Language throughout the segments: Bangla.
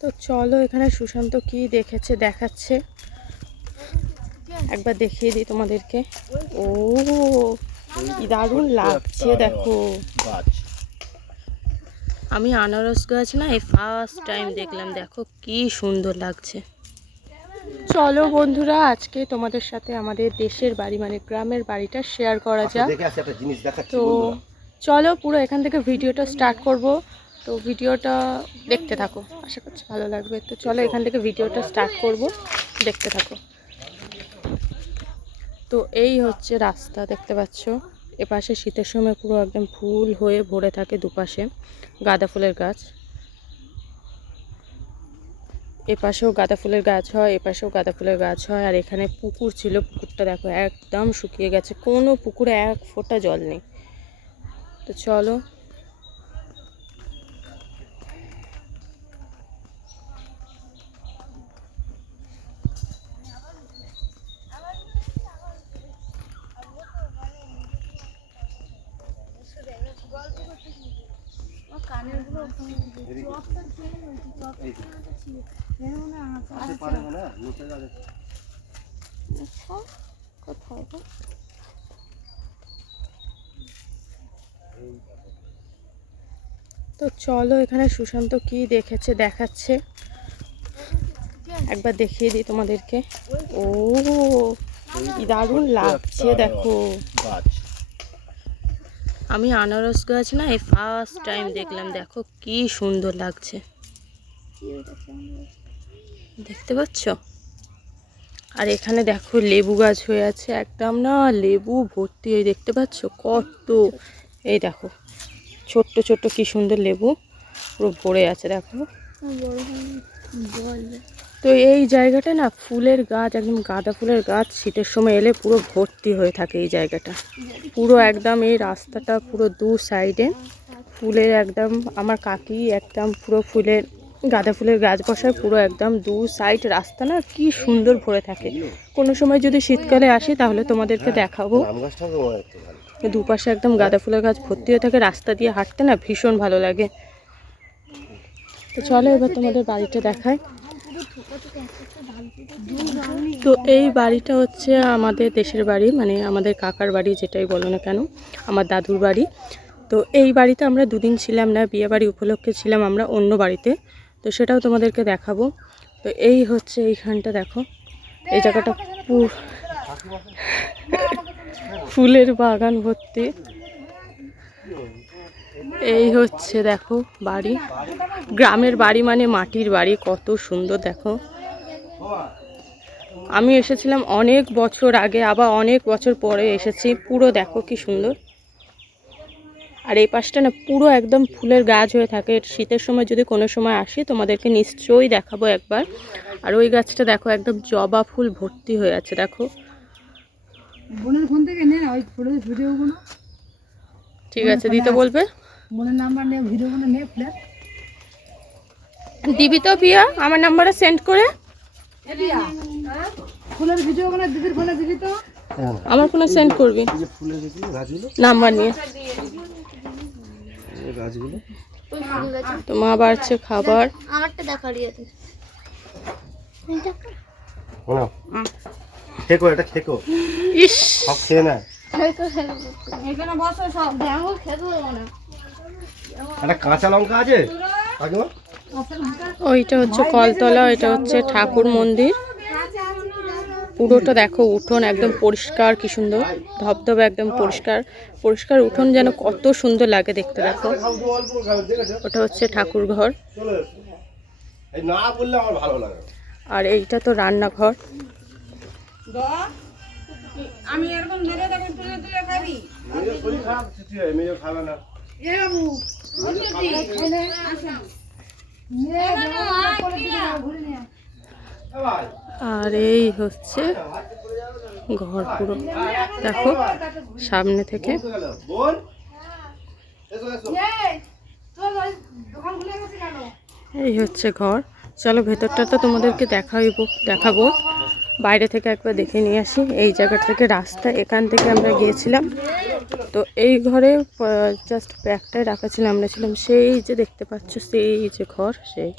তো চলো এখানে সুশান্ত কি দেখেছে দেখাচ্ছে। একবার দেখিয়ে দিই তোমাদেরকে। ও দারুণ লাগছে দেখো। আমি আনারস গাছ না এই ফার্স্ট টাইম দেখলাম দেখো কি সুন্দর লাগছে। চলো বন্ধুরা আজকে তোমাদের সাথে আমাদের দেশের বাড়ি মানে গ্রামের বাড়িটা শেয়ার করা আচ্ছা, যাক। তো চলো পুরো এখান থেকে ভিডিওটা স্টার্ট করব। তো ভিডিওটা দেখতে থাকো। আশা করছি ভালো লাগবে। তো চলো এখান থেকে ভিডিওটা স্টার্ট করব। দেখতে থাকো। তো এই হচ্ছে রাস্তা, দেখতে পাচ্ছ? এপাশে শীতের সময় পুরো একদম ফুল হয়ে ভরে থাকে দুপাশে গাঁদা ফুলের গাছ। এপাশেও গাঁদা ফুলের গাছ হয়, এপাশেও গাঁদা ফুলের গাছ হয়। আর এখানে পুকুর ছিল, পুকুরটা দেখো একদম শুকিয়ে গেছে। কোনো পুকুরে এক ফোঁটা জল নেই। তো চলো এই যে। আসতে পারে না, নিচে যাবে। তো চলো এখানে সুশান্ত কি দেখেছে, দেখাচ্ছে। একবার দেখিয়ে দিই তোমাদেরকে। ও, কি দারুণ লাগছে, দেখো। গাছ। আমি আনারস গাছ না এই ফার্স্ট টাইম দেখলাম, দেখো কি সুন্দর লাগছে। দেখতে পাচ্ছ? আর এখানে দেখো লেবু গাছ হয়ে আছে, একদম না লেবু ভর্তি, এই দেখতে পাচ্ছ কত? এই দেখো, ছোট্ট ছোট্ট কি সুন্দর লেবু, পুরো ভরে আছে, দেখো। তো এই জায়গাটা না ফুলের গাছ, একদম গাঁদা ফুলের গাছ, শীতের সময় এলে পুরো ভর্তি হয়ে থাকে এই জায়গাটা। পুরো একদম এই রাস্তাটা পুরো দু সাইডে। ফুলের একদম, আমার কাকি একদম পুরো ফুলের, গাঁদা ফুলের গাছ বসায় পুরো একদম দু সাইড। রাস্তা না কি সুন্দর ভরে থাকে। কোনো সময় যদি শীতকালে আসি তাহলে তোমাদেরকে দেখাবো। দুপাশে একদম গাঁদা ফুলের গাছ ভর্তি হয়ে থাকে। রাস্তা দিয়ে হাঁটতে না ভীষণ ভালো লাগে। তো চলো এবার তোমাদের বাড়িটা দেখায় তো এই বাড়িটা হচ্ছে আমাদের দেশের বাড়ি মানে আমাদের কাকার বাড়ি যেটাই বলো না কেন, আমার দাদুর বাড়ি। তো এই বাড়িতে আমরা দুদিন ছিলাম না, বিয়ে বাড়ি উপলক্ষে ছিলাম আমরা অন্য বাড়িতে। তো সেটাও তোমাদেরকে দেখাবো। তো এই হচ্ছে এইখানটা দেখো, এই জায়গাটা ফুলের বাগান ভর্তি। এই হচ্ছে দেখো বাড়ি। গ্রামের বাড়ি মানে মাটির বাড়ি কত সুন্দর দেখো। আমি এসেছিলাম অনেক বছর আগে আবার অনেক বছর পরে এসেছি। পুরো দেখো কি সুন্দর। আর এই পাশটা না পুরো একদম ফুলের গাছ হয়ে থাকে। শীতের সময় যদি কোনো সময় আসি তোমাদেরকে নিশ্চয়ই দেখাবো একবার। আর ওই গাছটা দেখো একদম জবা ফুল ভর্তি হয়ে আছে দেখো। ঠিক আছে দিতে বলবে? নাম্বার নে নে দিবি তো পিয়া আমার নাম্বারে সেন্ড করে। ফুলের ভিডিওগুলো দিদির ফোনে দিবি তো? হ্যাঁ, আমার ফোনে সেন্ড করবি। এই যে ফুলের যেগুলো গাছগুলো? নাম্বার নিয়ে। এই তো মা বাড়ছে খাবার। আমারটা দেখা দিয়েছে খেকো এটা খেকো। ইস। সব খেয়ে না। এখানে বসো সব দেখো খেতে না। একটা কাঁচা লঙ্কা আছে? ওইটা হচ্ছে কলতলা এটা হচ্ছে ঠাকুর মন্দির। পুরোটা দেখো উঠোন একদম পরিষ্কার কি সুন্দর। ধবধবে একদম পরিষ্কার। পরিষ্কার উঠোন যেন কত সুন্দর লাগে দেখতে দেখো। ওটা হচ্ছে ঠাকুর ঘর। চলে এসো এই না বললে আমার ভালো লাগে না। আর এইটা তো রান্নাঘর। আমি এরকম ধরে দেখো তুলে তুলে খাবি? খাবে না। আর এই হচ্ছে ঘর পুরো। দেখো, সামনে থেকে। এই হচ্ছে ঘর। চলো, ভেতরটা তো তোমাদেরকে দেখাইব দেখাবো। বাইরে থেকে একবার দেখে নিয়ে আসি। এই জায়গাটা থেকে রাস্তা, এখান থেকে আমরা গিয়েছিলাম। তো এই ঘরে জাস্ট ব্যাগটাই রাখা ছিল, আমরা ছিলাম সেই যে দেখতে পাচ্ছ, সেই যে ঘর, সেই।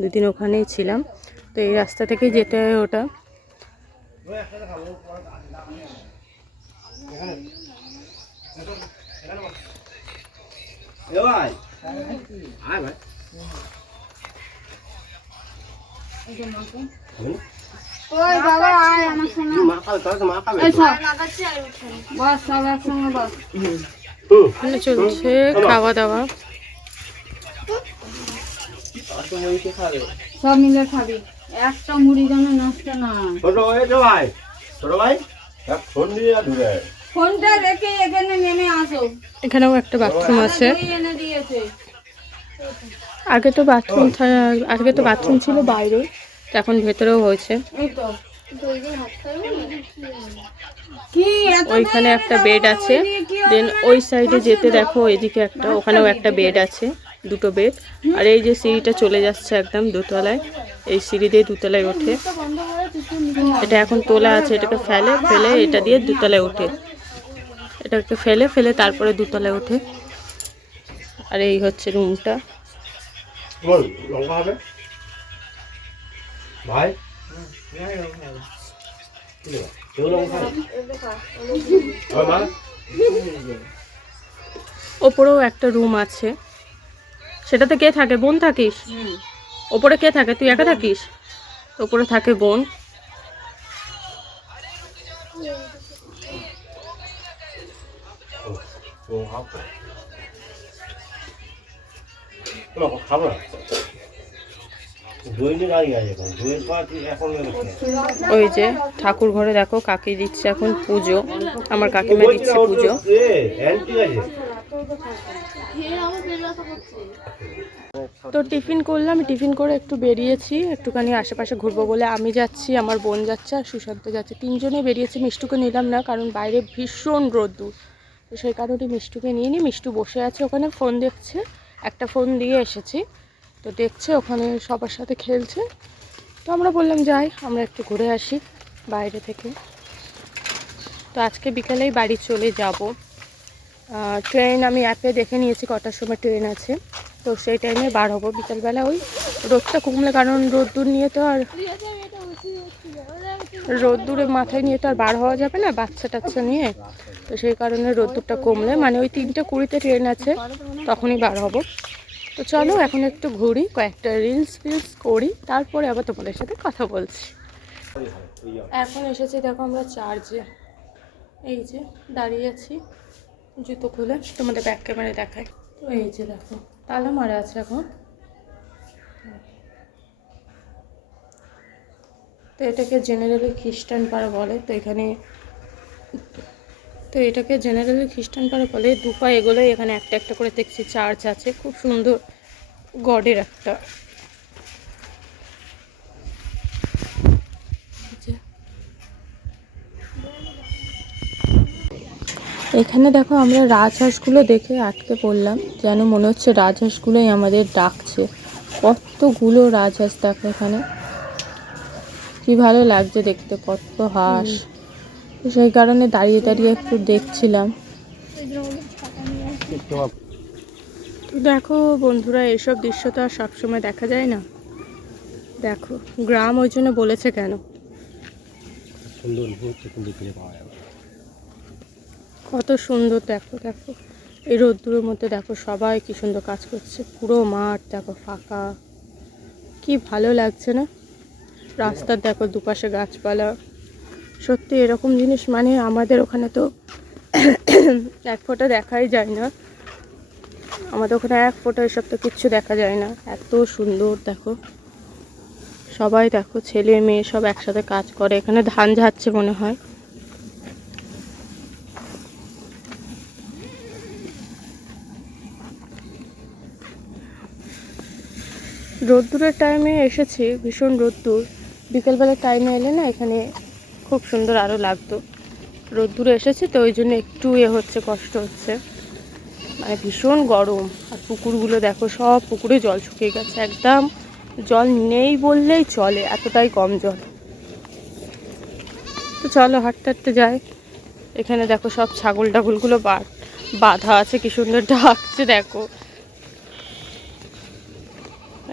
দুদিন ওখানেই ছিলাম। তো এই রাস্তা থেকে যেতে হয় ওটা। ভাই। ওই বাবা আয় আমার সঙ্গে। মা খাবে তোরা তো মা খাবে। বস সব একসঙ্গে বস। এখানে চলছে খাওয়া দাওয়া সব মিলে খাবি। একটা মুড়ি যেন নষ্ট না ছোট ভাই ছোট ভাই। ফোন দিয়ে দূরে। ফোনটা রেখে এখানে নেমে আসো। এখানেও একটা বাথরুম আছে। এনে দিয়েছে। আগে তো বাথরুম আগে তো বাথরুম ছিল বাইরে তো এখন ভেতরেও হয়েছে। ওইখানে একটা বেড আছে। দেন ওই সাইডে যেতে দেখো এদিকে একটা ওখানেও একটা বেড আছে দুটো বেড আর এই যে সিঁড়িটা চলে যাচ্ছে একদম দোতলায় এই সিঁড়ি দিয়ে দুতলায় ওঠে। এটা এখন তোলা আছে এটাকে ফেলে ফেলে এটা দিয়ে দুতলায় ওঠে। এটাকে ফেলে ফেলে তারপরে দুতলায় ওঠে। আর এই হচ্ছে রুমটা বল লঙ্কা হবে? ভাই? ওপরেও একটা রুম আছে। সেটাতে কে থাকে? বোন থাকিস? ওপরে কে থাকে? তুই একা থাকিস? ওপরে থাকে বোন। ও খাব খাব না। ওই যে ঠাকুর ঘরে দেখো কাকি দিচ্ছে এখন পুজো। আমার কাকিমা দিচ্ছে পুজো। তো টিফিন করলাম টিফিন করে একটু বেরিয়েছি একটুখানি আশেপাশে ঘুরবো বলে আমি যাচ্ছি আমার বোন যাচ্ছে আর সুশান্ত যাচ্ছে। তিনজনে বেরিয়েছি মিষ্টুকে নিলাম না কারণ বাইরে ভীষণ রোদ্দুর। তো সেই কারণে মিষ্টুকে নিয়ে নিই মিষ্টু বসে আছে ওখানে ফোন দেখছে। একটা ফোন দিয়ে এসেছি। তো দেখছে ওখানে সবার সাথে খেলছে। তো আমরা বললাম, যাই, আমরা একটু ঘুরে আসি বাইরে থেকে। তো আজকে বিকালেই বাড়ি চলে যাব। ট্রেন আমি অ্যাপে দেখে নিয়েছি কটার সময় ট্রেন আছে। তো সেই টাইমে বার হব। বিকালবেলা ওই রোদটা কমলে, কারণ রোদ্দুর নিয়ে তো আর রোদ্দুরে মাথায় নিয়ে তো আর বার হওয়া যাবে না বাচ্চা টাচ্চা নিয়ে। তো সেই কারণে রোদ্দুরটা কমলে মানে ওই তিনটে কুড়িতে ট্রেন আছে, তখনই বার হব। তো চলো এখন একটু ঘুরি, কয়েকটা রিলস ফিলস করি, তারপরে আবার তোমাদের সাথে কথা বলছি। এখন এসেছি, দেখো আমরা চার্জে এই যে, দাঁড়িয়ে আছি, জুতো খুলে, তোমাদের ব্যাক ক্যামেরায় দেখায় তো এই যে দেখো, তালা মারা আছে এখন। তো এটাকে জেনারেলি খ্রিস্টান পাড়া বলে, তো এখানে তো এটাকে জেনারেলি খ্রিস্টান পাড়া বলে দুপা এগোলে এখানে একটা একটা করে দেখছি চার্চ আছে। খুব সুন্দর গডের একটা। এখানে দেখো আমরা রাজহাঁসগুলো দেখে আটকে পড়লাম, যেন মনে হচ্ছে রাজহাঁসগুলোই আমাদের ডাকছে। কতগুলো রাজহাঁস দেখো এখানে। কি ভালো লাগছে দেখতে, কত হাঁস। সেই কারণে দাঁড়িয়ে দাঁড়িয়ে একটু দেখছিলাম। দেখো বন্ধুরা, এসব দৃশ্য তো আর সবসময় দেখা যায় না। দেখো, গ্রাম ওই জন্য বলেছে কেন? কত সুন্দর, দেখো দেখো। এই রোদ্দুরের মধ্যে দেখো সবাই কি সুন্দর কাজ করছে। পুরো মাঠ দেখো ফাঁকা। কি ভালো লাগছে না? রাস্তার দেখো দুপাশে গাছপালা। সত্যি এরকম জিনিস মানে আমাদের ওখানে তো এক ফোঁটা দেখাই যায় না। আমাদের ওখানে এক ফোঁটা এসব তো কিচ্ছু দেখা যায় না। এত সুন্দর, দেখো। সবাই দেখো, ছেলে, মেয়ে সব একসাথে কাজ করে। এখানে ধান ঝাচ্ছে মনে হয়। রোদ্দুরের টাইমে এসেছি, ভীষণ রোদ্দুর। বিকেলবেলার টাইমে এলে না এখানে খুব সুন্দর আরও লাগতো। রোদ্দুরে এসেছে তো ওই জন্য একটু এ হচ্ছে, কষ্ট হচ্ছে। মানে ভীষণ গরম। আর পুকুরগুলো দেখো, সব পুকুরে জল শুকিয়ে গেছে। একদম জল নেই বললেই চলে, এতটাই কম জল। তো চলো, হাঁটতে হাঁটতে যাই। এখানে দেখো সব ছাগল টাগলগুলো বাঁধা আছে, কি সুন্দর ডাকছে, দেখো।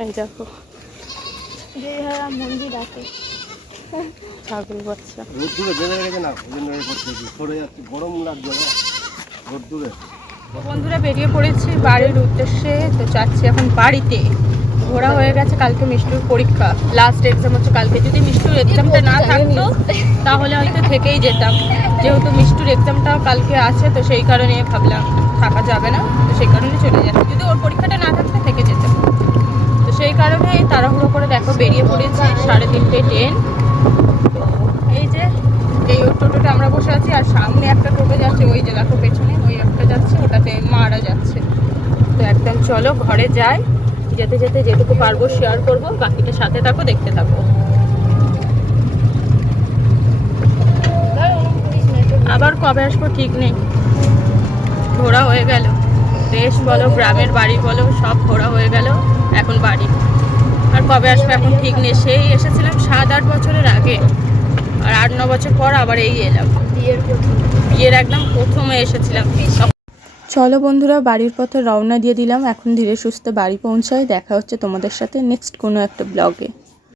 এই দেখো। মন্দির আছে। ছাগল বাচ্চা। রোদ দূরে গেছে না। সরে যাচ্ছে গরম লাগছে না রোদ দূরে বন্ধুরা বেরিয়ে পড়েছি বাড়ির উদ্দেশ্যে তো যাচ্ছি এখন বাড়িতে। ঘোরা হয়ে গেছে কালকে মিষ্টির পরীক্ষা। লাস্ট এক্সাম হচ্ছে কালকে। যদি মিষ্টির এক্সামটা না থাকতো তাহলে হয়তো থেকেই যেতাম। যেহেতু মিষ্টির এক্সামটা কালকে আছে তো সেই কারণে ভাবলাম থাকা যাবে না তো সেই কারণে চলে যাচ্ছি। যদি ওর পরীক্ষাটা না থাকতো থেকে যেতাম। তো সেই কারণে তাড়াহুড়ো করে দেখো বেরিয়ে পড়েছি সাড়ে তিনটে ট্রেন তো এই যে, এই টোটোতে আমরা বসে আছি, আর সামনে একটা টোটো যাচ্ছে, ওই যে দেখো পেছনে, ওই একটা যাচ্ছে, ওটাতে মারা যাচ্ছে। তো একদম চলো, ঘরে যাই, যেতে যেতে যেটুকু পারব শেয়ার করব, বাকিটা সাথে থাকো, দেখতে থাকো। আবার কবে আসব ঠিক নেই। ঘোরা হয়ে গেল। দেশ বলো, গ্রামের বাড়ি বলো, সব ঘোরা হয়ে গেল, এখন বাড়ি। আর কবে আসবে এখন ঠিক নেই। সেই এসেছিলাম সাত আট বছরের আগে। আর আট ন বছর পর আবার এই এলাম। বিয়ের বিয়ের একদম প্রথমে এসেছিলাম। চলো বন্ধুরা, বাড়ির পথে রওনা দিয়ে দিলাম। এখন ধীরে সুস্থে বাড়ি পৌঁছায় দেখা হচ্ছে তোমাদের সাথে নেক্সট কোনো একটা ব্লগে।